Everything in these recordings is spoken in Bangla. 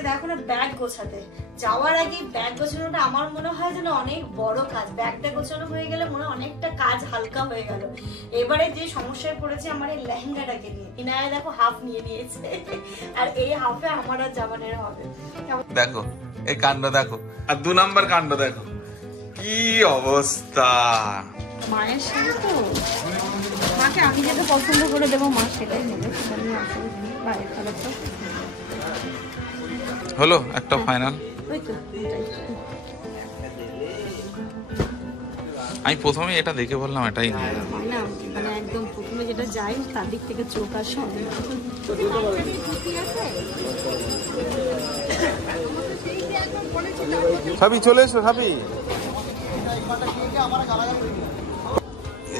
যে দেখো না ব্যাগ গোছাতে যাওয়ার আগে ব্যাগ গোছানোটা আমার মনে হয় যেন অনেক বড় কাজ। ব্যাগটা গোছানো হয়ে গেলে মনে হয় অনেকটা কাজ হালকা হয়ে গেল। এবারে যে সমস্যায় পড়েছে আমার এই লেহেঙ্গাটাকে নিয়ে, ইনায়া দেখো হাফ নিয়ে নিয়েছে আর এই হাফে আমার আর জামানের হবে। দেখো এই কাণ্ড দেখো, আর 2 নাম্বার কাণ্ড দেখো কি অবস্থা। মায়ের সাথে তো মাকে আমি যেটা পছন্দ করে দেবো মা সেটাই নেবে, সেটা নিয়ে অসুবিধা নেই। বাইরে খাবার তো হলো একটা ফাইনাল। আমি প্রথমে এটা দেখে বললাম এটাই হয় না, মানে একদম প্রথমে যেটা যাই তার দিক থেকে চোখ আর সঙ্গে। সাবি চলে এসো সাবি।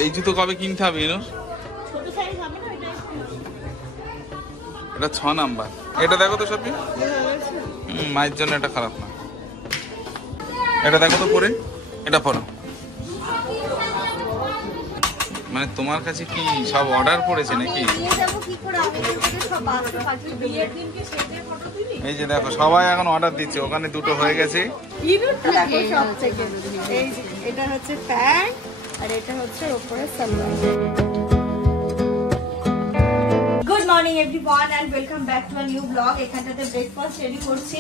এই জুতো কবে কিনতে হবে? এটা 6 নাম্বার। এটা দেখো তো সাবি, মায়ের জন্য এটা খারাপ না। এটা দেখো তো পরে, এটা পরো। মানে তোমার কাছে কি সব অর্ডার পড়েছে নাকি? এই যে দেখো সবাই এখন অর্ডার দিচ্ছে, ওখানে 2টো হয়ে গেছে। এটা হচ্ছে প্যান্ট আর এটা হচ্ছে উপরে salwar. Good morning everyone and welcome back to a new blog. এখানটাতে ব্রেকফাস্ট রেডি করছি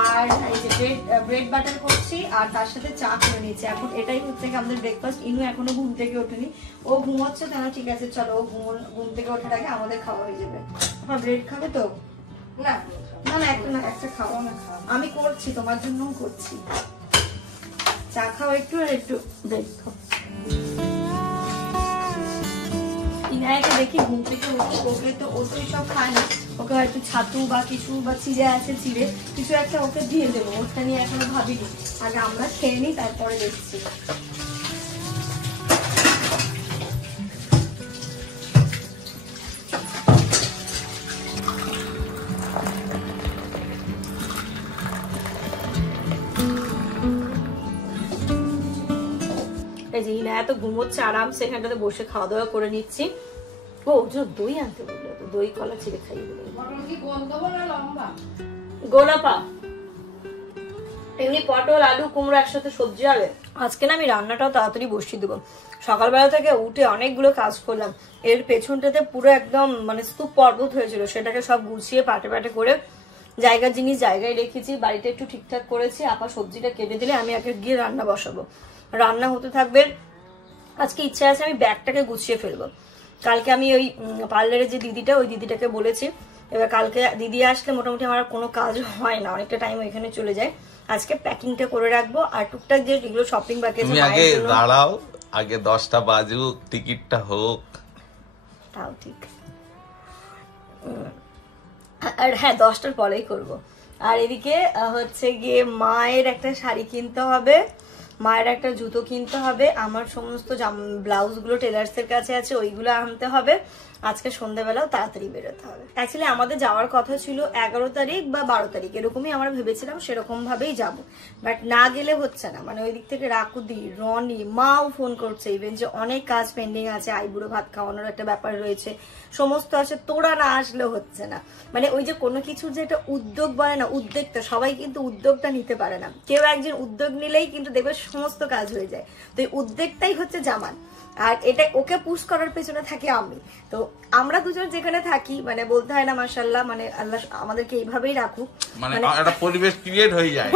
আর এই যে ব্রেড বাটার করছি আর তার সাথে চা করে নিয়েছি। এখন এটাই হচ্ছে আমাদের ব্রেকফাস্ট। ইনু এখনো ঘুম থেকে ওঠেনি, ও ঘুমোচ্ছে। কেন ঠিক আছে চলো, ও ঘুম থেকে ওঠার আগে আমাদের খাওয়া হয়ে যাবে। আপনার ব্রেড খাবে তো? না না না, একটা না, একটা খাওয়া না, আমি করছি তোমার জন্যও করছি। চা খাও একটু আর একটু ব্রেড খাও। ইনায়াকে দেখি ঘুম থেকে উঠে, ওকে তো ও তো সব খায় না, ওকে হয়তো ছাতু বা কিছু বা চিড়ে আছে, চিড়ে কিছু একটা ওকে দিয়ে দেবো। ওটা নিয়ে এখনো ভাবিনি, আগে আমরা খেয়ে নিই তারপরে দেখছি। এই যে ইনায়া তো ঘুমোচ্ছে আরামসে, এখানটাতে বসে খাওয়া দাওয়া করে নিচ্ছি। ও দই আনতে বললো, তো দই কলা চিড়ে খাইয়ে দেবো। গোলাপা এমনি পটল আলু কুমড়ো একসাথে সবজি হবে আজকে না। আমি রান্নাটাও তাড়াতাড়ি বসিয়ে দেবো। সকালবেলা থেকে উঠে অনেকগুলো কাজ করলাম। এর পেছনটাতে পুরো একদম মানে স্তূপ পর্বত হয়েছিল, সেটাকে সব গুছিয়ে পাটে পাটে করে জায়গার জিনিস জায়গায় রেখেছি। বাড়িটা একটু ঠিকঠাক করেছি। আপা সবজিটা কেটে দিলে আমি আগে গিয়ে রান্না বসাবো। রান্না হতে থাকবে। আজকে ইচ্ছা আছে আমি ব্যাগটাকে গুছিয়ে ফেলবো। কালকে আমি ওই পার্লারের যে দিদিটা, ওই দিদিটাকে বলেছি। এবার কালকে দিদি আসলে মোটামুটি আমার কোনো কাজ হয় না, অনেকটা টাইম ওইখানে চলে যায়। আজকে প্যাকিংটা করে রাখবো আর টুকটাক যে এগুলো শপিং বাকি আছে। তুমি আগে দাঁড়াও, আগে 10টা বাজুক, টিকিটটা হোক। তাও ঠিক। আর হ্যাঁ 10টার পরেই করবো। আর এদিকে হচ্ছে গিয়ে মায়ের একটা শাড়ি কিনতে হবে, মায়ের একটা জুতো কিনতে হবে, আমার সমস্ত ব্লাউজ গুলো টেলার্স এর কাছে আছে, ওইগুলো আনতে হবে। আজকে সন্ধ্যাবেলাও তাড়াতাড়ি বেরোতে হবে। অ্যাকচুয়ালি আমাদের যাওয়ার কথা ছিল 11 তারিখ বা 12 তারিখ, এরকমই আমরা ভেবেছিলাম, সেরকম ভাবেই যাবো। বাট না গেলে হচ্ছে না, মানে ওই দিক থেকে রাকুদি, রনি, মাও ফোন করছে ইভেন যে অনেক কাজ পেন্ডিং আছে, আইবুড়ো ভাত খাওয়ানোর একটা ব্যাপার রয়েছে, সমস্ত আছে, তোরা না আসলে হচ্ছে না। মানে ওই যে কোনো কিছুর যে একটা উদ্যোগ বলে না, উদ্যোগটা, সবাই কিন্তু উদ্যোগটা নিতে পারে না। কেউ একজন উদ্যোগ নিলেই কিন্তু দেখবে সমস্ত কাজ হয়ে যায়। তো এই উদ্যোগটাই হচ্ছে জামান, আর এটা ওকে পুশ করার পেছনে থাকি আমি। তো আমরা দুজন যেখানে থাকি, মানে বলতে হয় না মাশাআল্লাহ, মানে আল্লাহ আমাদেরকে এইভাবেই রাখুক, মানে একটা পরিবেশ ক্রিয়েট হয়ে যায়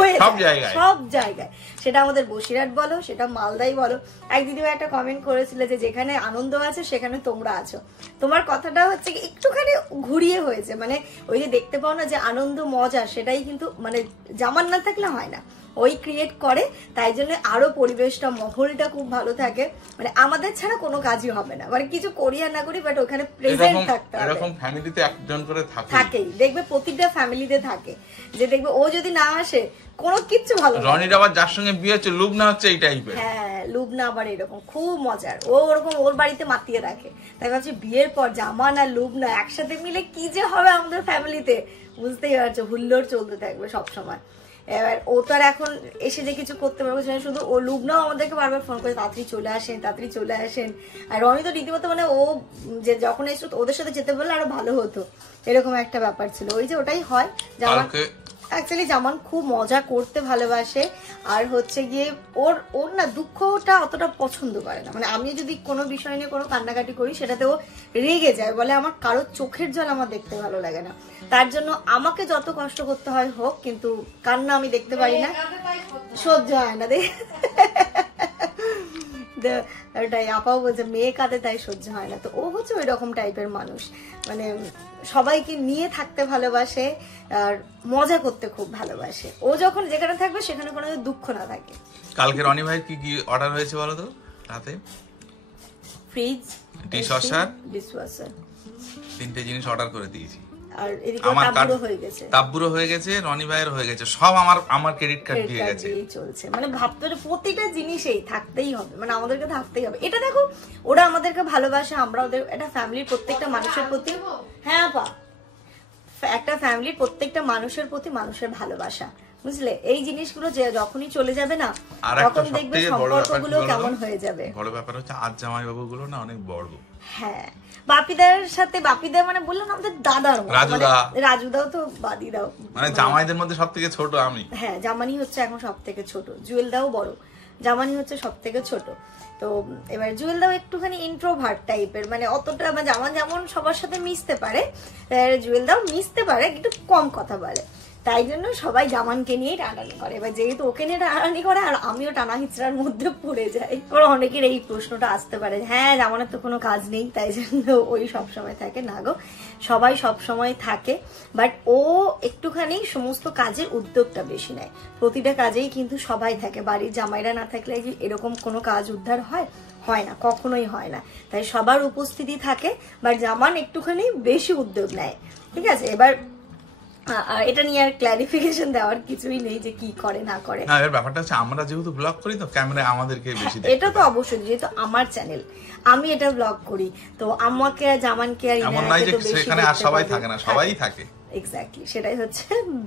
সব জায়গায়। সেটা আমাদের বসিরহাট বলো, সেটা মালদাই বলো। এক দিদিভাই একটা কমেন্ট করেছিল যে যেখানে আনন্দ আছে সেখানে তোমরা আছো। তোমার কথাটা হচ্ছে একটুখানি ঘুরিয়ে হয়েছে, মানে ওই যে দেখতে পাও না যে আনন্দ মজা, সেটাই কিন্তু মানে জামান না থাকলে হয় না, ওই ক্রিয়েট করে। তাই জন্য আরো পরিবেশটা, মহলটা খুব ভালো থাকে। মানে আমাদের ছাড়া কোনো কাজই হবে না, মানে কিছু করি আর না করি, বাট ওখানে প্রেজেন্ট থাকতে হবে। এরকম ফ্যামিলিতে একজন করে থাকেই, দেখবে প্রতিটা ফ্যামিলিতে থাকে, যে দেখবে ও যদি না আসে কোনো কিচ্ছু ভালো না। রনির আবার যার সঙ্গে বিয়ে হচ্ছে লুবনা হচ্ছে এই টাইপের। হ্যাঁ লুবনা আবার এরকম খুব মজার, ও ওরকম ওর বাড়িতে মাতিয়ে রাখে। তাই ভাবছি বিয়ের পর জামান আর লুবনা একসাথে মিলে কি যে হবে আমাদের ফ্যামিলিতে, বুঝতেই পারছো, হুল্লোড় চলতে থাকবে সবসময়। এবার ও তো আর এখন এসে যে কিছু করতে পারবে না, শুধু ও লুবনাও আমাদেরকে বারবার ফোন করে তাড়াতাড়ি চলে আসেন, তাড়াতাড়ি চলে আসেন। আর রনি তো রীতিমতো মানে ও যে যখন এসে ওদের সাথে যেতে বললে আরো ভালো হতো, এরকম একটা ব্যাপার ছিল। ওই যে ওটাই হয়, অ্যাকচুয়ালি জামান খুব মজা করতে ভালোবাসে, আর হচ্ছে গিয়ে ওর না দুঃখটা অতটা পছন্দ করে না। মানে আমি যদি কোনো বিষয় নিয়ে কোনো কান্নাকাটি করি সেটাতে ও রেগে যায়, বলে আমার কারোর চোখের জল আমার দেখতে ভালো লাগে না। তার জন্য আমাকে যত কষ্ট করতে হয় হোক, কিন্তু কান্না আমি দেখতে পারি না, সহ্য হয় না দেখ। ওটাই আপাও বলছে মেয়ে কাঁদে তাই সহ্য হয় না। তো ও হচ্ছে ওই রকম টাইপের মানুষ, মানে সবাইকে নিয়ে থাকতে ভালোবাসে আর মজা করতে খুব ভালোবাসে। ও যখন যেখানে থাকবে সেখানে কোনো দুঃখ না থাকে। কালকে রনি ভাই কি কি অর্ডার হয়েছে বলো তো? রাতে ফ্রিজ, ডিশওয়াশার, ডিশওয়াশার, 3টে জিনিস অর্ডার করে দিয়েছি। আর এদিকে তাবুরো হয়ে গেছে, তাবুরো হয়ে গেছে, রনি ভাইয়ের হয়ে গেছে, সব আমার ক্রেডিট কার্ড দিয়ে গেছে। চলছে মানে ভাবতে প্রতিটা জিনিসেই থাকতেই হবে, মানে আমাদেরকে থাকতেই হবে। এটা দেখো ওরা আমাদেরকে ভালোবাসে, আমরা ওদের, এটা ফ্যামিলির প্রত্যেকটা মানুষের প্রতি, হ্যাঁ আপা, একটা ফ্যামিলির প্রত্যেকটা মানুষের প্রতি মানুষের ভালোবাসা, বুঝলে? এই জিনিসগুলো যে যখনই চলে যাবে না তখন দেখবে সম্পর্কগুলো কেমন হয়ে যাবে। বড় ব্যাপার হচ্ছে আজ জামাই বাবু গুলো না অনেক বড়। হ্যাঁ, বাপিদার সাথে, বাপিদা মানে বললাম আমাদের দাদার মতো, রাজুদাও তো বাদি দাও, মানে জামাইদের মধ্যে সবথেকে ছোট আমি। হ্যাঁ, জামানি হচ্ছে এখন সবথেকে ছোট, জুয়েল দাও বড়, জামানি হচ্ছে সবথেকে ছোট। তো এবার জুয়েল দাও একটুখানি ইন্ট্রোভার্ট টাইপের, মানে অতটা জামান যেমন সবার সাথে মিশতে পারে, জুয়েল দাও মিশতে পারে কিন্তু কম কথা বলে। তাই জন্য সবাই জামানকে নিয়েই টানাটানি করে। এবার যেহেতু ওকে নিয়ে টানাটানি করে আর আমিও টানা হিচড়ার মধ্যে পড়ে যাই। ওরা অনেকের এই প্রশ্নটা আসতে পারে, হ্যাঁ জামানের তো কোনো কাজ নেই তাই জন্য ওই সবসময় থাকে। না গো, সবাই সবসময় থাকে, বাট ও একটুখানি সমস্ত কাজের উদ্যোগটা বেশি নেয়। প্রতিটা কাজেই কিন্তু সবাই থাকে, বাড়ির জামাইরা না থাকলে কি এরকম কোনো কাজ উদ্ধার হয়? হয় না, কখনোই হয় না। তাই সবার উপস্থিতি থাকে, বাট জামান একটুখানি বেশি উদ্যোগ নেয়, ঠিক আছে? এবার এটা নিয়ে আর ক্লারিফিকেশন দেওয়ার কিছুই নেই যে কি করে না করে। না, এর ব্যাপারটা হচ্ছে আমরা যেহেতু ব্লগ করি তো ক্যামেরায় আমাদেরকে বেশি দেখতে, এটা তো অবশ্যই, যেহেতু আমার চ্যানেল, আমি এটা ব্লগ করি, তো আমাকে আর জামানকে আর ইনায়াকে তো বেশি, সেখানে আর সবাই থাকে না, সবাই থাকে। এক্স্যাক্টলি, সেটাই হচ্ছে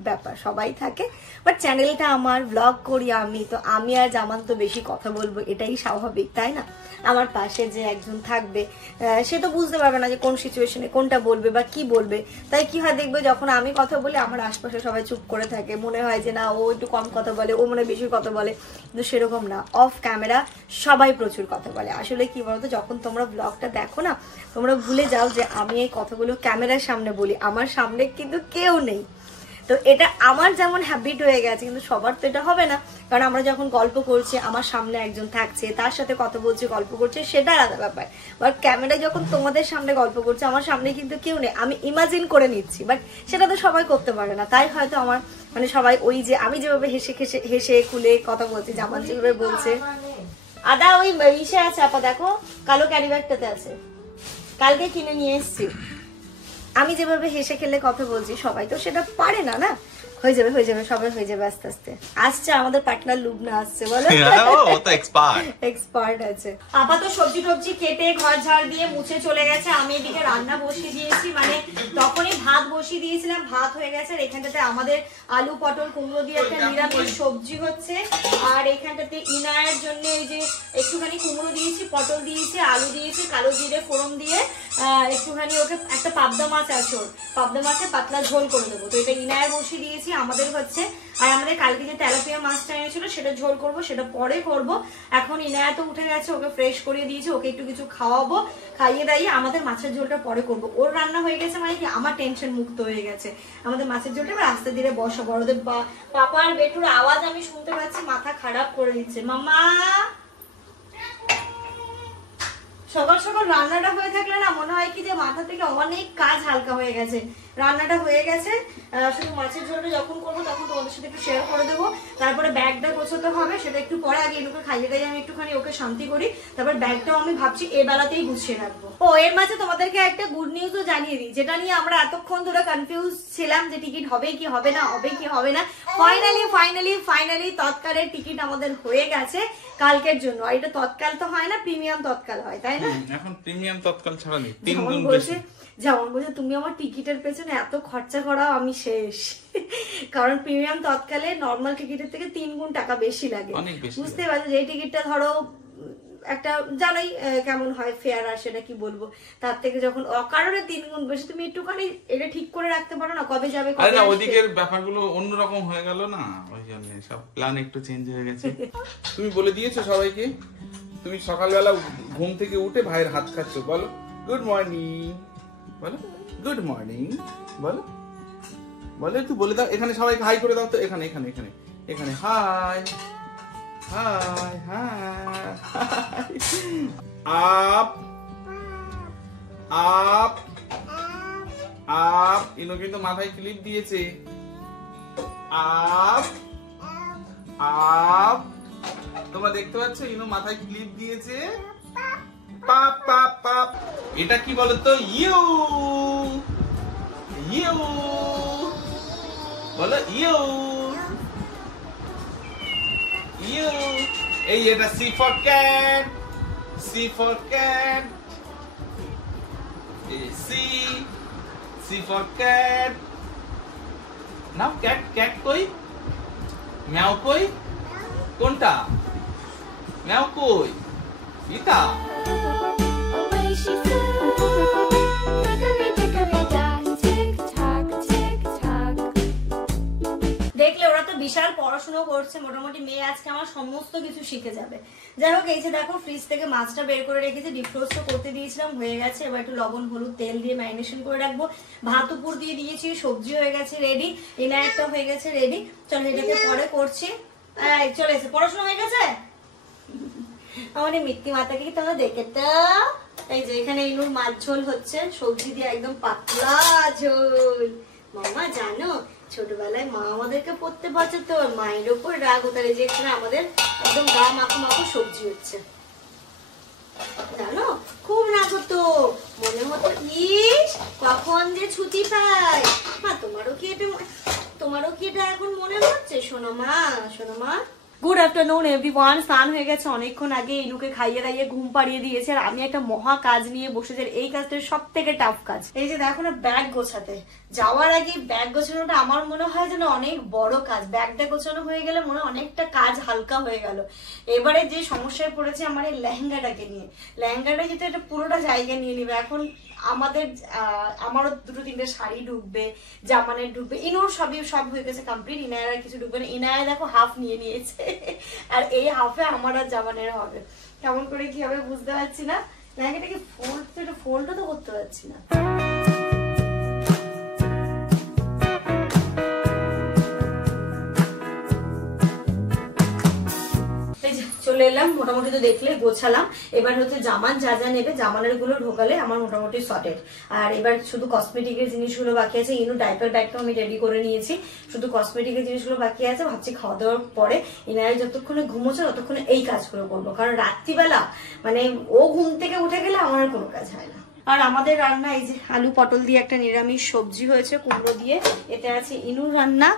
ব্যাপার, সবাই থাকে, বাট চ্যানেলটা আমার, ব্লগ করি আমি, তো আমি আর জামান তো বেশি কথা বলবো, এটাই স্বাভাবিক, তাই না? আমার পাশে যে একজন থাকবে সে তো বুঝতে পারবে না যে কোন সিচুয়েশনে কোনটা বলবে বা কি বলবে। তাই কি হয় দেখবে, যখন আমি কথা বলি আমার আশপাশে সবাই চুপ করে থাকে, মনে হয় যে না ও একটু কম কথা বলে, ও মনে বেশি কথা বলে, কিন্তু সেরকম না। অফ ক্যামেরা সবাই প্রচুর কথা বলে। আসলে কি বলতো, যখন তোমরা ব্লগটা দেখো না, তোমরা ভুলে যাও যে আমি এই কথাগুলো ক্যামেরার সামনে বলি, আমার সামনে কিন্তু কেউ নেই। তো এটা আমার যেমন হ্যাবিট হয়ে গেছে, কিন্তু সবার তো এটা হবে না, কারণ আমরা যখন গল্প করছি আমার সামনে একজন থাকছে, তার সাথে কথা বলছে, গল্প করছে, সেটা আলাদা ব্যাপার। বাট ক্যামেরা যখন তোমাদের সামনে গল্প করছে, আমার সামনে কিন্তু কেউ নেই, আমি ইমাজিন করে নিচ্ছি, বাট সেটা তো সবাই করতে পারে না। তাই হয়তো আমার মানে সবাই ওই যে আমি যেভাবে হেসে খুলে কথা বলছি, জামান যেভাবে বলছে, আদা ওই ইসে আছে আপা, দেখো কালো ক্যারি ব্যাগটাতে আছে, কালকে কিনে নিয়ে এসছি, আমি যেভাবে হেসে খেলে কথা বলছি সবাই তো সেটা পারে না। না, হয়ে যাবে হয়ে যাবে, সবাই হয়ে যাবে আস্তে আস্তে। আসছে আমাদের পার্টনার লুবনা আসছে, বলো ও তো এক্সপার্ট আছে। আপাতত সবজি টবজি কেটে ঘর ঝাড় দিয়ে মুছে চলে গেছে, আমি এদিকে রান্না বসিয়ে দিয়েছি, মানে তখনই ভাত বসিয়ে দিয়েছিলাম, ভাত হয়ে গেছে। আর এখানটাতে আমাদের আলু পটল কুমড়ো দিয়ে একটা নিরামিষ সবজি হচ্ছে, আর এখানটাতে ইনায়ের জন্য এই যে একটুখানি কুমড়ো দিয়েছি, পটল দিয়েছি, আলু দিয়েছি, কালো জিরে ফোড়ন দিয়ে একটুখানি ওকে একটা পাবদা মাছ আছে, ওর পাবদা মাছের পাতলা ঝোল করে দেবো। তো এটা ইনায়ের বসিয়ে দিয়েছি, আমাদের হচ্ছে। আর আমাদের কালকে যে তেলাপিয়া মাছটা এনেছিল সেটা ঝোল করব, সেটা পরে করব। এখন ইনায়া তো উঠে গেছে, ওকে ফ্রেশ করিয়ে দিয়েছি, ওকে একটু কিছু খাওয়াবো, খাইয়ে দাইয়ে আমাদের মাছের ঝোলটা পরে করব। ওর রান্না হয়ে গেছে মানে কি আমার টেনশন মুক্ত হয়ে গেছে। আমাদের মাছের ঝোলটা এবার আস্তে ধীরে বসা, বড়দের পাপা আর বেটুর আওয়াজ আমি শুনতে পাচ্ছি, মাথা খারাপ করে দিচ্ছে। মামা সকাল সকাল রান্নাটা হয়ে থাকলে না মনে হয় কি যে মাথা থেকে অনেক কাজ হালকা হয়ে গেছে। রান্নাটা হয়ে গেছে, শুধু মাছের ঝোলটা যখন করবো তখন তোমাদের সাথে একটু শেয়ার করে দেবো। তারপরে ব্যাগটা গোছাতে হবে, সেটা একটু পরে, আগে এটুকু খাইয়ে দিয়ে আমি একটুখানি ওকে শান্তি করি, তারপর ব্যাগটাও আমি ভাবছি এ বেলাতেই গুছিয়ে রাখবো। ও এর মাঝে তোমাদেরকে একটা গুড নিউজও জানিয়ে দিই, যেটা নিয়ে আমরা এতক্ষণ ধরে কনফিউজ ছিলাম যে টিকিট হবে কি হবে না, হবে কি হবে না। ফাইনালি তৎকালের টিকিট আমাদের হয়ে গেছে কালকের জন্য। আর এটা তৎকাল তো হয় না, প্রিমিয়াম তৎকাল হয়, তাই না? এখন প্রিমিয়াম তৎকাল ছাড়া নেই, 3 গুণ বেশি। যেমন বলছে তুমি আমার টিকিটের পেছনে এত খরচা করাও আমি শেষ, কারণ প্রিমিয়াম তৎকালে নর্মাল টিকিটের থেকে 3 গুণ টাকা বেশি লাগে। বুঝতে পারছো, যে টিকিটটা ধরো একটা জানাই কেমন হয় ফেয়ার, আর সেটা কি বলবো, তার থেকে যখন অকারণে 3 গুণ বেশি, তুমি একটুখানি এটা ঠিক করে রাখতে পারো না কবে যাবে আরে কবে না, আসবে? ওদিকের ব্যাপারগুলো অন্যরকম হয়ে গেল না, ওই জন্য সব প্ল্যান একটু চেঞ্জ হয়ে গেছে। তুমি বলে দিয়েছো সবাইকে, তুমি সকালবেলা ঘুম থেকে উঠে ভাইয়ের হাত খাচ্ছো, বলো গুড মর্নিং, বলো গুড মর্নিং, বলো বলো একটু বলে দাও, এখানে সবাইকে হাই করে দাও তো, এখানে এখানে এখানে এখানে high high high, up up up. ইনো কিন্তু মাথায় ক্লিপ দিয়েছে, আপ আপ। তোমরা দেখতে পাচ্ছ ইনো মাথায় ক্লিপ দিয়েছে, পাপ পাপ পাপ। এটা কি বলতো, ইউ ইউ, বলো ইউ ইউ। এই এটা C for cat, C for cat, C C for cat. নাও ক্যাট, ক্যাট কই, ম্যাও কই, কোনটা ম্যাও কই, এটা Away she flew, hickory dickory dock, tick tock, tick tock. দেখলে ওরা তো বিশাল পড়াশোনা করছে, মোটামুটি মেয়ে আজকে আমার সমস্ত কিছু শিখে যাবে। যাই হোক, এই যে দেখো ফ্রিজ থেকে মাছটা বের করে রেখেছি, ডিফ্রোস্ট করতে দিয়েছিলাম, হয়ে গেছে। এবার একটু লবণ হলুদ তেল দিয়ে ম্যারিনেশন করে রাখবো। ভাত উপর দিয়ে দিয়েছি, সবজি হয়ে গেছে রেডি, ইনারটা হয়ে গেছে রেডি। চলো এটাকে পরে করছি। চলে এসে পড়াশোনা হয়ে গেছে আমাদের মিত্তি মাতাকে কি তোমরা দেখে তো? এই যে এখানে ইনুর মাছ ঝোল হচ্ছে, সবজি দিয়ে একদম পাতলা ঝোল। মামা জানো ছোটবেলায় মা আমাদেরকে পড়তে বাঁচাতো, মায়ের ওপর রাগ হতো, এই যে এখানে আমাদের একদম গা মাখো মাখো সবজি হচ্ছে, জানো খুব রাগ হতো, মনে হতো ইস কখন যে ছুটি পাই। মা তোমারও কি এটা এখন মনে হচ্ছে? শোনো মা, শোনো মা। Good afternoon everyone. স্নান হয়ে গেছে অনেকক্ষণ আগে, ইনুকে খাইয়ে দাইয়ে ঘুম পাড়িয়ে দিয়েছে, আর আমি একটা মহা কাজ নিয়ে বসেছি। এই কাজটা সব থেকে টাফ কাজ। এই যে দেখো না, ব্যাগ গোছাতে যাওয়ার আগে ব্যাগ গোছানোটা আমার মনে হয় যেন অনেক বড় কাজ। ব্যাগটা গোছানো হয়ে গেলে মনে হয় অনেকটা কাজ হালকা হয়ে গেল। এবারে যে সমস্যায় পড়েছে আমার এই লেহেঙ্গাটাকে নিয়ে, লেহেঙ্গাটা যেহেতু এটা পুরোটা জায়গা নিয়ে নিবে, এখন আমারও 2-3টে শাড়ি ঢুকবে, জামানের ঢুকবে, ইনোর সব হয়ে গেছে কমপ্লিট, ইনায়ের আর কিছু ঢুকবে না। ইনায় দেখো হাফ নিয়ে নিয়েছে, আর এই হাফে আমার আর জামানের হবে। কেমন করে কি হবে বুঝতে পারছি না। লেহেঙ্গাটাকে ফোল্ডও তো করতে পারছি না। চলে এলাম, মোটামুটি তো দেখলে গোছালাম। এবার হচ্ছে জামান যা যা নেবে, জামানের গুলো ঢোকালে আমার মোটামুটি সর্টেড। আর এবার শুধু কসমেটিকের জিনিসগুলো বাকি আছে। ইনু ডাইপার ব্যাগটা আমি রেডি করে নিয়েছি, শুধু কসমেটিকের জিনিসগুলো বাকি আছে। ভাবছি খাওয়া দাওয়ার পরে ইনারে যতক্ষণে ঘুমোচ্ছে ততক্ষণে এই কাজগুলো করবো, কারণ রাত্রিবেলা মানে ও ঘুম থেকে উঠে গেলে আমার আর কোনো কাজ হয় না। আর আমাদের রান্না এই যে আলু পটল দিয়ে একটা নিরামিষ সবজি হয়েছে কুমড়ো দিয়ে, এতে আছে ইনুর রান্না,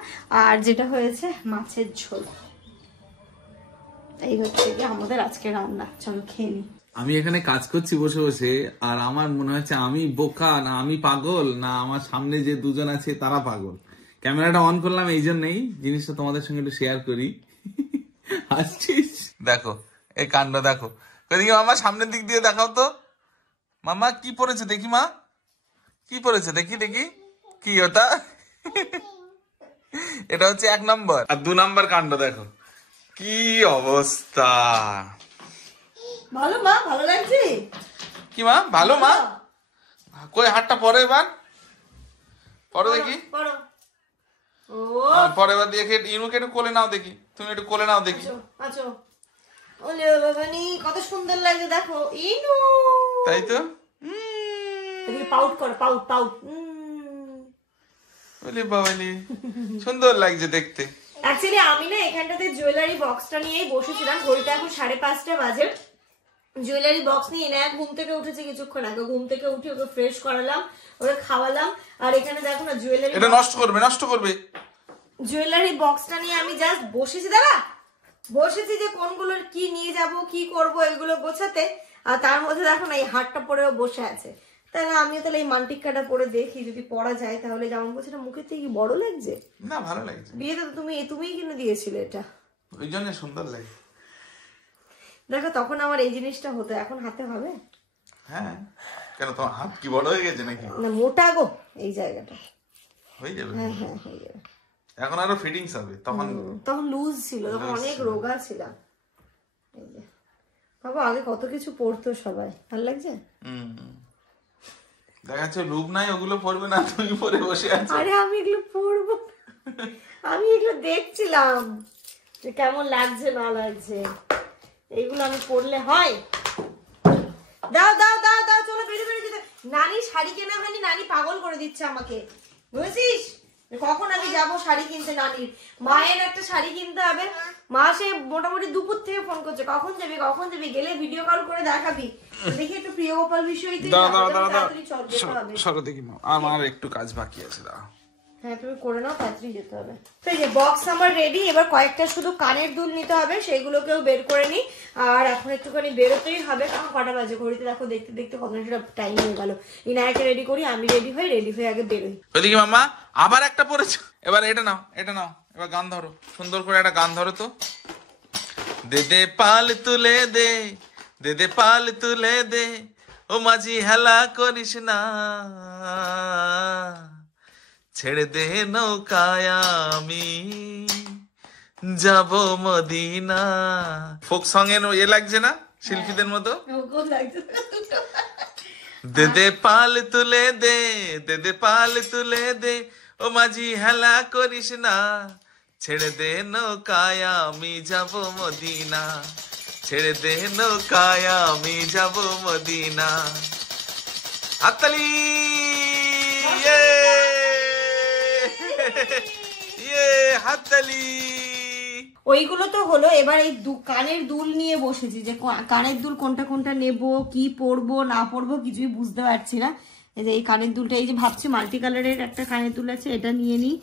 আর যেটা হয়েছে মাছের ঝোল। এই হচ্ছে কি আমাদের আজকে রান্না। চলো খেয়ে নি। আমি এখানে কাজ করছি বসে বসে, আর আমার মনে হচ্ছে আমি বোকা না আমি পাগল, না আমার সামনে যে দুজন আছে তারা পাগল। ক্যামেরাটা অন করলাম এই জন্যই, জিনিসটা তোমাদের সঙ্গে একটু শেয়ার করি। আসছিস দেখো এই কাণ্ড দেখো, দেখি মামা সামনের দিক দিয়ে দেখাও তো, মামা কি পড়েছে দেখি, মা কি পড়েছে দেখি দেখি, কি ওটা? এটা হচ্ছে 1 নম্বর, আর 2 নম্বর কাণ্ড দেখো কি অবস্থা। ভালো মা, ভালো লাগছে কি মা ভালো? মা কই হাতটা পরে, এবার পরে দেখি, ও পরে এবার দেখে ইনুকে একটু কোলে নাও দেখি, তুমি একটু কোলে নাও দেখি। আচ্ছা ওলে বাবানি কত সুন্দর লাগছে দেখো ইনু, তাই তো এদিকে পাউট করো, পাউট পাউট। বলি বাবালি সুন্দর লাগছে দেখতে। অ্যাকচুয়ালি আমি না এখানটাতে জুয়েলারি বক্সটা নিয়েই বসেছিলাম, ঘড়িতে এখন 5:30 বাজে। জুয়েলারি বক্স নিয়ে এনে ঘুম থেকে উঠেছে কিছুক্ষণ আগে, ঘুম থেকে উঠে ওকে ফ্রেশ করালাম, ওকে খাওয়ালাম। আর এখানে দেখো না জুয়েলারি, এটা নষ্ট করবে জুয়েলারি বক্সটা নিয়ে আমি জাস্ট বসেছি, বসেছি যে কোনগুলোর কি নিয়ে যাব কি করব এগুলো গোছাতে। আর তার মধ্যে দেখো না এই হাটটা পরেও বসে আছে। তাহলে আমিও তাহলে এই মান্টিকাটা পরে দেখি যদি পরা যায়, তাহলে যেমন বলছি না মুখের থেকে কি বড় লাগছে না? ভালো লাগছে, বিয়েতে তো তুমিই কিনে দিয়েছিলে এটা, ওই জন্য সুন্দর লাগে। দেখো তখন আমার এই জিনিসটা হতো, এখন হাতে হবে হ্যাঁ, কেন তোমার হাত কি বড় হয়ে গেছে নাকি? না, মোটা গো এই জায়গাটা। হয়ে যাবে, হ্যাঁ হ্যাঁ হয়ে যাবে। এখন আরো ফিটিংস হবে, তখন তখন লুজ ছিল, তখন অনেক রোগা ছিলাম। এই যে বাবা, আগে কত কিছু পড়তো সবাই, ভালো লাগছে। দেখা যাচ্ছে রূপ নাই, ওগুলো পড়বে না, তুমি পরে বসে আছো। আরে আমি এগুলো পড়বো, আমি এগুলো দেখছিলাম যে কেমন লাগছে না লাগছে, এইগুলো আমি পড়লে হয়। দাও দাও দাও দাও, চলো বেরিয়ে বেরিয়ে যেতে। নানি শাড়ি কেনা হয়নি, নানি পাগল করে দিচ্ছে আমাকে, বুঝেছিস? কখন আমি যাব শাড়ি কিনতে নানির, মায়ের একটা শাড়ি কিনতে হবে। মা সে মোটামুটি দুপুর থেকে ফোন করছে, কখন যাবি কখন যাবি, গেলে ভিডিও কল করে দেখাবি। দেখি একটু প্রিয় গোপাল বিষয়তে তাড়াতাড়ি চল যেতে হবে। সরো দেখি মা, আমার একটু কাজ বাকি আছে, দাও। হ্যাঁ তুমি করে নাও, তাড়াতাড়ি যেতে হবে। তো এই যে বক্স আমার রেডি, এবার কয়েকটা শুধু কানের দুল নিতে হবে, সেইগুলোকেও বের করে নি। আর এখন একটুখানি বেরোতেই হবে, কারণ কটা বাজে ঘড়িতে দেখো, দেখতে দেখতে কতটা টাইম হয়ে গেল। ইনায়াকে রেডি করি, আমি রেডি হয়ে আগে বেরোই। ওইদিকে মামা আবার একটা পড়েছো, এবার এটা নাও, এটা নাও, এবার গান ধরো, সুন্দর করে একটা গান ধরো তো। দে দে পাল তুলে দে, দে দে পাল তুলে দে, ও মাঝি হেলা করিস না, ছেড়ে দে নৌকায় আমি যাব মদিনা। ফোক সং এর এ লাগছে না শিল্পীদের মতো? দে দে পাল তুলে দে, দে দে পাল তুলে দে, ও মাঝি হেলা করিস না, ছেড়ে দে নৌকায় আমি যাব মদিনা, ছেড়ে দে নৌকায় আমি যাব মদিনা। হাততালি, হাততালি। ওইগুলো তো হলো, এবার এই কানের দুল নিয়ে বসেছি, যে কানের দুল কোনটা কোনটা নেব, কি পরবো না পরবো কিছুই বুঝতে পারছি না। এই যে এই কানের দুলটা, এই যে ভাবছি মাল্টি কালারের একটা কানের দুল আছে, এটা নিয়ে নিই।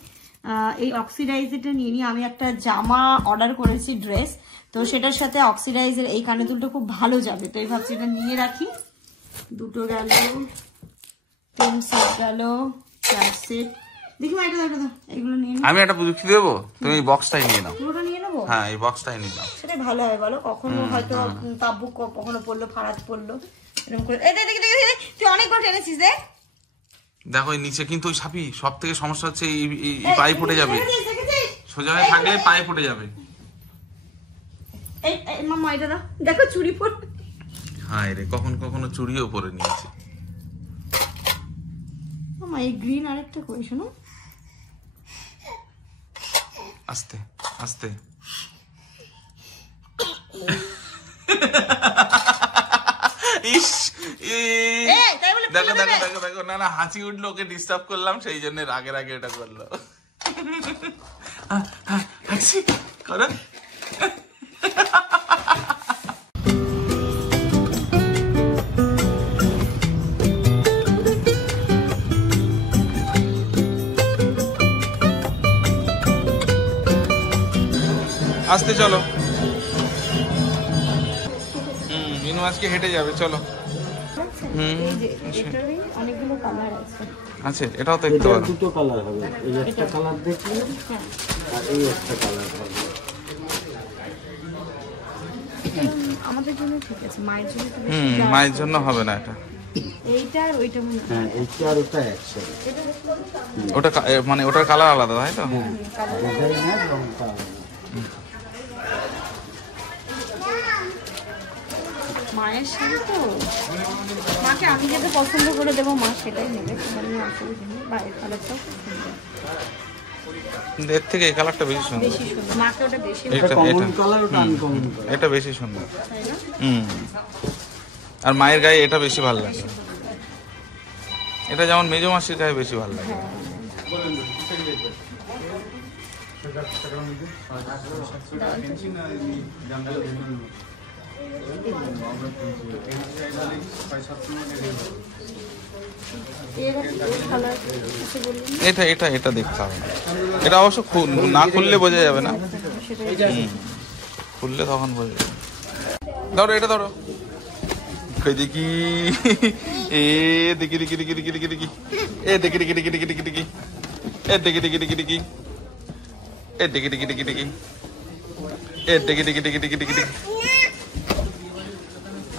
এই অক্সিডাইজেরটা নিয়ে নিই, আমি একটা জামা অর্ডার করেছি, ড্রেস, তো সেটার সাথে অক্সিডাইজের এই কানের দুলটা খুব ভালো যাবে, তো এই ভাবছি এটা নিয়ে রাখি। দুটো গেল, 3 সেট গেল, 4 সেট। দেখি এটা দাও, এগুলো নিয়ে নিই। আমি একটা যুক্তি দেবো, তুমি এই বক্সটাই নিয়ে নাও। পুরোটা নিয়ে নেবো? হ্যাঁ, এই বক্সটাই নিয়ে নাও, সেটাই ভালো হয় বলো। কখনো হয়তো তাব্বু কখনো পড়লো, ফারাজ পড়লো, এরকম করে। এই দেখি দেখি দেখি, তুই অনেকবার টেনেছিস দেখ। দেখো এই নিচে কিন্তু ওই সাপি সব থেকে সমস্যা হচ্ছে এই পায়ে ফুটে যাবে, সোজা হয়ে থাকলে পায়ে ফুটে যাবে। এই মামা এটা দাও, দেখো চুড়ি পর। হ্যাঁ রে, কখনো চুড়িও পরে নিয়েছে। মামা এই গ্রিন আরেকটা কই, শোনো। আস্তে আস্তে। ইস, দেখো দেখো দেখো দেখো, না না হাসি উঠলো, ওকে ডিস্টার্ব করলাম, সেই জন্য রাগের আগে এটা করলো। হাসি করো। আস্তে চলো, মিনু আজকে হেঁটে যাবে, চলো। অনেকগুলো কালার আছে। আচ্ছা, এটাও তো দেখতে পারো। দুটো কালার হবে, এই একটা কালার দেখলে আর এই একটা কালার হবে। আমাদের জন্য ঠিক আছে, মায়ের জন্য তো মায়ের জন্য হবে না এটা। এইটা আর ওইটা মনে হয়। হ্যাঁ, এইটা আর ওটা একসাথে। ওটা মানে ওটার কালার আলাদা, তাই তো? ডিজাইনের রংটা মায়ের শাড়ি তো, মাকে আমি যেটা পছন্দ করে দেবো মা সেটাই নেবে, অসুবিধা নেই। বাইরের কালারটাও খুব সুন্দর, এর থেকে এই কালারটা বেশি সুন্দর। বেশি সুন্দর, মাকে ওটা বেশি এটা কমন কালার, ওটা আনকমন কালার। এটা বেশি সুন্দর। তাই না? আর মায়ের গায়ে এটা বেশি ভালো লাগে, এটা যেমন মেজো মাসির গায়ে বেশি ভালো লাগে। এটা এটা এটা দেখতে হবে না, এটা অবশ্য না খুললে বোঝা যাবে না, খুললে তখন বোঝা যাবে। ধরো এটা ধরো, দেখি এ দেখি দেখি দেখি দেখি দেখি দেখি এ দেখি দেখি দেখি দেখি দেখি দেখি এ দেখি দেখি দেখি দেখি এ দেখি দেখি দেখি দেখি এ দেখি দেখি দেখি দেখি দেখি দেখি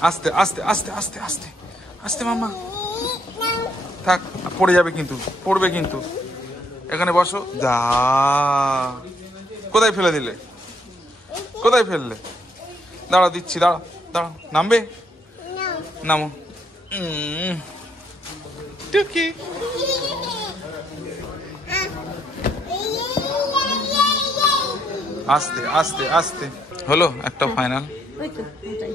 আস্তে আস্তে আস্তে আস্তে আস্তে আস্তে মাম্মা, থাক, পড়ে যাবে কিন্তু, পড়বে কিন্তু। এখানে বসো। যা, কোথায় ফেলে দিলে, কোথায় ফেললে? দাঁড়া দিচ্ছি, দাঁড়া দাঁড়া, নামবে, নামো। টুকি, আস্তে আস্তে আস্তে। হলো একটা ফাইনাল। ওই তো ওটাই।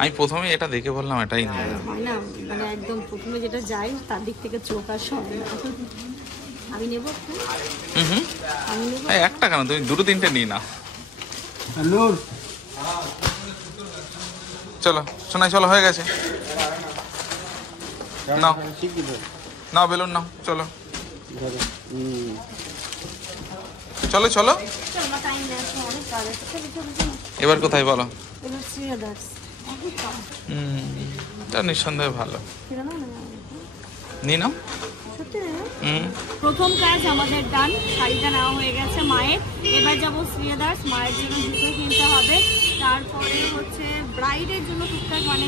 আমি প্রথমে এটা দেখে বললাম এটাই নিয়ে যাবো। হয় না, মানে একদম প্রথমে যেটা যাই তার দিক থেকে চোখ আর সরে না। আমি নেবো একটা? আমি নেবো। এই একটা কেন, তুমি দুটো তিনটে নিয়ে নাও। নূর, চলো শোনাই, চলো, হয়ে গেছে। নাও শিখবি তো? নাও বেলুন নাও, চলো ধরো। চলো চলো। চলো, টাইম নেই, অনেক কাজ আছে। চলো চলো চলো। এবার কোথায় বলো? এবার শ্রেয়া দাস। অনেক কাজ। এটা নিঃসন্দেহে ভালো, ফিরে নাও না। নিয়ে নাও। সত্যি না? হুম, প্রথম কাজ আমাদের ডান, শাড়িটা নেওয়া হয়ে গেছে মায়ের। এবার যাবো শ্রেয়া দাস, মায়ের জন্য জুতো কিনতে হবে। তারপরে হচ্ছে ব্রাইডের জন্য টুকটাক, মানে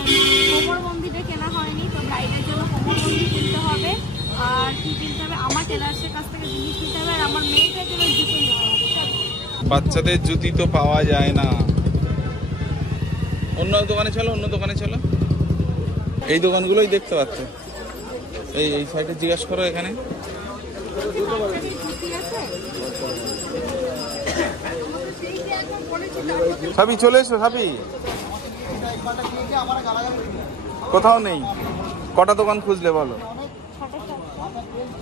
কোমরবন্দিটা কেনা হয়নি, তো ব্রাইডের জন্য কোমরবন্দি কিনতে হবে। আর কি কিনতে হবে, আমার টেলার্সের কাছ থেকে জিনিস কিনতে হবে। আর আমার মেয়েটার জন্য জুতো নিতে হবে। বাচ্চাদের জুতি তো পাওয়া যায় না। অন্য দোকানে চলো, অন্য দোকানে চলো। এই দোকানগুলোই দেখতে পাচ্ছ। এই এই সাইডে জিজ্ঞাসা করো, এখানে সাবি চলে এসো। সাবি কোথাও নেই, কটা দোকান খুঁজলে বলো?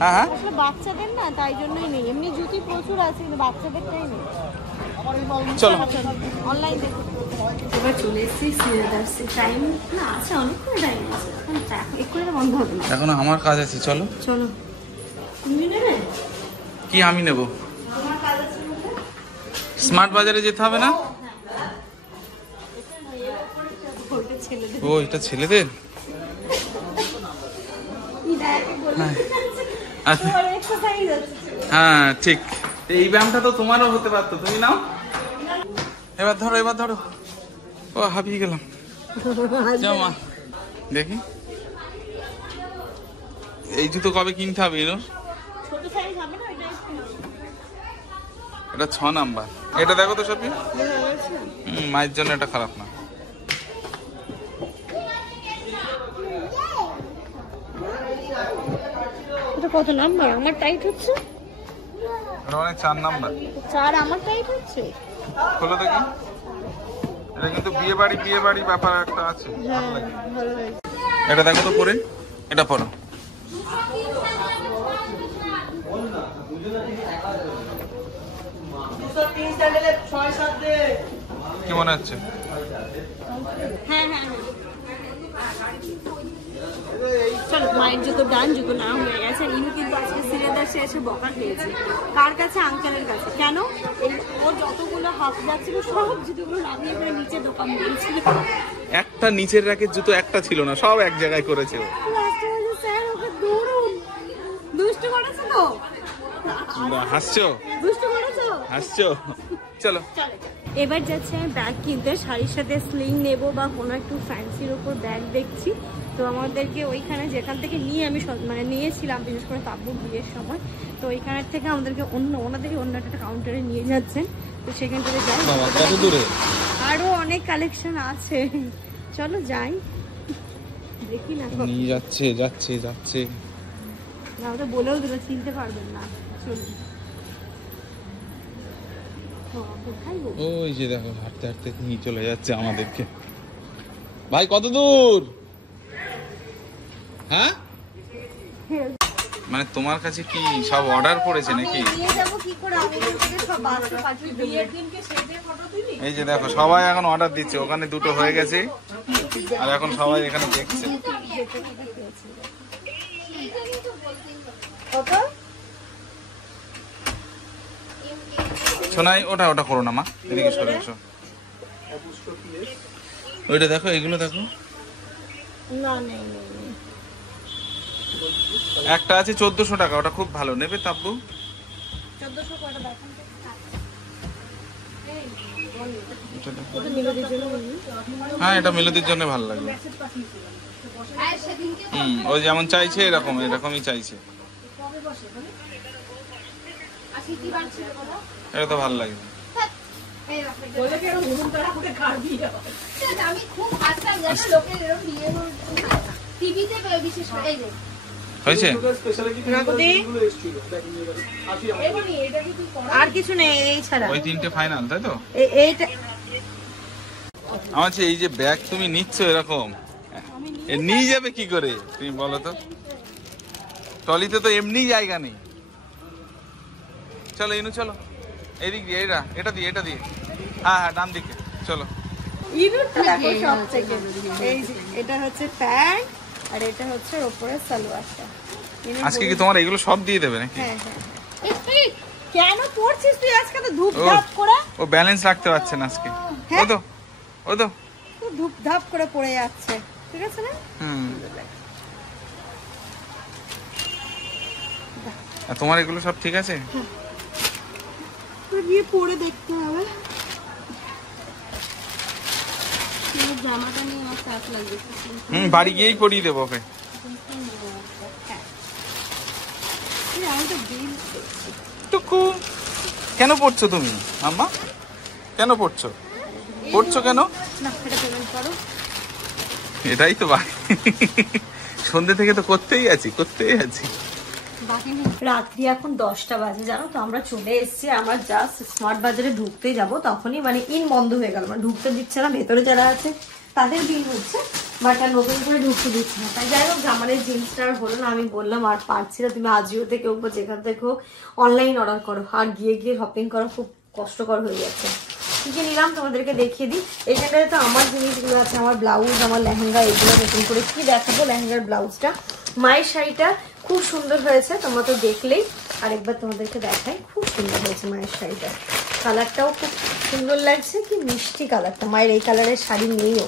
হ্যাঁ হ্যাঁ, আসলে বাচ্চাদের না, তাই জন্যই নেই। এমনি জুতি প্রচুর আছে, কিন্তু বাচ্চাদেরটাই নেই। চলো। অনলাইন দেখো। এবার চলে এসেছি সিরিয়াদার্সে। টাইম না আছে, অনেকক্ষণ টাইম আছে। এক্ষুনি বন্ধ হবে না। এখন আমার কাজ আছে, চলো। চলো। তুমি নেবে? কি আমি নেব? স্মার্ট বাজারে যেতে হবে না? ওটা ছেলেদের। ও, এটা ছেলেদের। হ্যাঁ। আচ্ছা। এক্সারসাইজ আছে। হ্যাঁ ঠিক, এই ব্যায়ামটা তো তোমারও হতে পারতো, তুমি নাও। এবার ধরো, এবার ধরো। ও, হাঁপিয়ে গেলাম। যাও মা, দেখি এই জুতো কবে কিনতে হবে? ছোট সাইজ হবে না এটা? এটা 6 নাম্বার। এটা দেখো তো সবই। মায়ের জন্য এটা খারাপ না। এটা কত নাম্বার? আমার টাইট হচ্ছে। এটা মানে 4 নাম্বার। 4 আমার টাইট হচ্ছে। খোলো দেখি। এটা কিন্তু বিয়ে বাড়ি ব্যাপার একটা আছে। ভালো লাগে। ভালো হয়েছে। এটা দেখো তো পরে, এটা পরো। কি মনে হচ্ছে? হ্যাঁ হ্যাঁ হ্যাঁ। চলো, মায়ের জুতো ডান, জুতো না হয়ে গেছে। ইনু কিন্তু আজকে সিরিয়াদার্সে এসে বকা খেয়েছে। কার কাছে? আঙ্কেলের কাছে। কেন? এই ওর যতগুলো হাফ যাচ্ছিল সব জুতোগুলো নামিয়ে করে নিচে দোকান দিয়েছিল। একটা নিচের র্যাকের জুতো একটা ছিল না, সব এক জায়গায় করেছে ও। লাস্টে বলছে, স্যার ওকে দৌড়ুন। দুষ্টু করেছো তো? হাসছো, দুষ্টু করেছো? হাসছো। চলো। এবার যাচ্ছে আমি ব্যাগ কিনতে। শাড়ির সাথে স্লিং নেব বা কোনো একটু ফ্যান্সির ওপর ব্যাগ দেখছি। তো আমাদেরকে ওইখানে যেখান থেকে নিয়ে আমি মানে নিয়েছিলাম, বিশেষ করে তাব্বুর বিয়ের সময়, তো ওইখানের থেকে আমাদেরকে ওনাদেরকে অন্য একটা কাউন্টারে নিয়ে যাচ্ছেন। তো সেখান থেকে যাই। কত দূরে? আরো অনেক কালেকশন আছে, চলো যাই দেখি না। নিয়ে যাচ্ছে যাচ্ছে যাচ্ছে। না, ওটা বলেও দিল, চিনতে পারবেন না। চলুন। ওই যে দেখো, হাঁটতে হাঁটতে নিয়ে চলে যাচ্ছে আমাদেরকে। ভাই কত দূর? হ্যাঁ, মানে তোমার কাছে কি সব অর্ডার পড়েছে নাকি? নিয়ে যাবো কি করে? আমি তোদের সব বাসে পাঠিয়ে দেব। বিয়ের দিনকে সেজে ফটো তুলি। এই যে দেখো, সবাই এখন অর্ডার দিচ্ছে। ওখানে দুটো হয়ে গেছে, আর এখন সবাই এখানে দেখছে। কত? শোনাই, ওটা ওটা করো না মা, এদিকে সরে এসো। ওইটা দেখো, এগুলো দেখো। না নেই নেই। একটা আছে 1400 টাকা, ওটা খুব ভালো। নেবে তাব্বু? 1400 কত দেখান তো? হ্যাঁ, এটা মিলতির জন্য ভালো লাগবে। ও যেমন চাইছে এরকমই চাইছে। এটা তো ভালো লাগবে। আমি খুব হাসতাম জানো লোকের এরকম বিয়ে টিভিতে বিশেষ করে এই যে হয়েছে। আর কিছু নেই এই ছাড়া, ওই 3টে ফাইনাল, তাই তো? এইটা আমার এই যে ব্যাগ তুমি নিচ্ছ এরকম, নিয়ে যাবে কি করে তুমি বলো তো? ট্রলিতে তো এমনি জায়গা নেই। চলো ইনু, চলো এদিক দিয়ে, এটা দিয়ে হ্যাঁ ডান দিকে চলো। ইনুটা দেখো সব থেকে, এই যে এটা হচ্ছে প্যান্ট আর এটা হচ্ছে উপরের সালোয়ারটা। আজকে কি তোমার এগুলো সব দিয়ে দেবে নাকি? হ্যাঁ কেন পড়ছিস তুই আজকে তো ধূপ ধাপ করে? ও ব্যালেন্স রাখতে পারছে না আজকে। ও তো ধূপ ধাপ করে পড়ে যাচ্ছে, ঠিক আছে না? আর তোমার এগুলো সব ঠিক আছে? গিয়ে পরে দেখতে হবে। জামাটা নিয়ে আমার চাপ লাগবে। বাড়ি গিয়েই পরিয়ে দেবো ওকে। টুকু কেন পড়ছো তুমি আম্মা? কেন পড়ছো কেন? এটাই তো সন্ধ্যে থেকে তো করতেই আছি। রাত্রি এখন 10টা বাজে, জানো তো আমরা চলে এসেছি। আমরা জাস্ট স্মার্ট বাজারে ঢুকতে যাব, তখনই মানে বন্ধ হয়ে গেল, মানে ঢুকতে দিচ্ছে না। ভেতরে যারা আছে তাদের বিল হচ্ছে, বাট আর নতুন করে ঢুকতে দিচ্ছে না। তাই যাই হোক আমাদের জিন্সটা আর হলো না। আমি বললাম আর পারছি না, তুমি আজিও থেকে হোক বা যেখান থেকে হোক অনলাইন অর্ডার করো। আর গিয়ে শপিং করা খুব কষ্টকর হয়ে যাচ্ছে। কি কি নিলাম তোমাদেরকে দেখিয়ে দিই। এইখানটায় তো আমার জিনিসগুলো আছে, আমার ব্লাউজ, আমার লেহেঙ্গা, এগুলো নতুন করে কি দেখাবো। লেহেঙ্গার ব্লাউজটা, মায়ের শাড়িটা খুব সুন্দর হয়েছে, তোমরা তো দেখলেই। আরেকবার তোমাদেরকে দেখাই, খুব সুন্দর হয়েছে মায়ের শাড়িটা। কালারটাও খুব সুন্দর লাগছে, কি মিষ্টি কালারটা। মায়ের এই কালারের শাড়ি নেইও,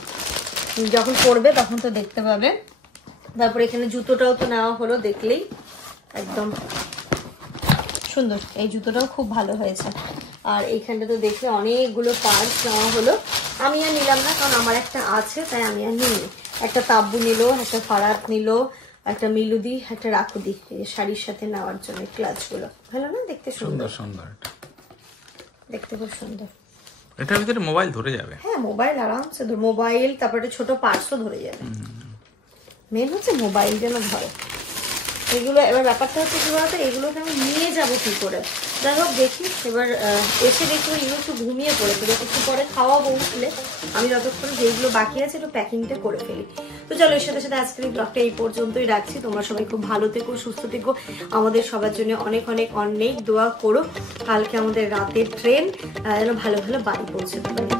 যখন পরবে তখন তো দেখতে পাবে। তারপর এখানে জুতোটাও তো নেওয়া হলো, দেখলেই একদম সুন্দর। এই জুতোটাও খুব ভালো হয়েছে। আর এইখানটা তো দেখলে অনেকগুলো পার্স নেওয়া হলো। আমি আর নিলাম না, কারণ আমার একটা আছে, তাই আমি আর নিই। একটা তাব্বু নিল, একটা ফারাত নিল, একটা মিলুদি, একটা রাকুদি, এই শাড়ির সাথে নেওয়ার জন্য। ক্লাচগুলো ভালো না দেখতে? সুন্দর দেখতে, খুব সুন্দর। এটার ভিতরে মোবাইল ধরে যাবে। হ্যাঁ মোবাইল আরামসে, মোবাইল, তারপরে ছোট পার্সও ধরে যাবে। মেন হচ্ছে মোবাইল যেন ধরে। এগুলো এবার ব্যাপারটা হচ্ছে কি বলতো, এগুলোকে আমি নিয়ে যাবো কি করে? যাই হোক দেখি, এবার এসে দেখি ইউ একটু ঘুমিয়ে পড়েছে। একটু পরে খাওয়াবো উঠলে, আমি যতক্ষণ যেগুলো বাকি আছে একটু প্যাকিংটা করে ফেলি। তো চলো, এর সাথে সাথে আজকের এই ব্লগটা এই পর্যন্তই রাখছি। তোমরা সবাই খুব ভালো থেকো, সুস্থ থেকো। আমাদের সবার জন্য অনেক অনেক অনেক দোয়া করো। কালকে আমাদের রাতের ট্রেন, যেন ভালো ভালো বাড়ি পৌঁছতে পারি।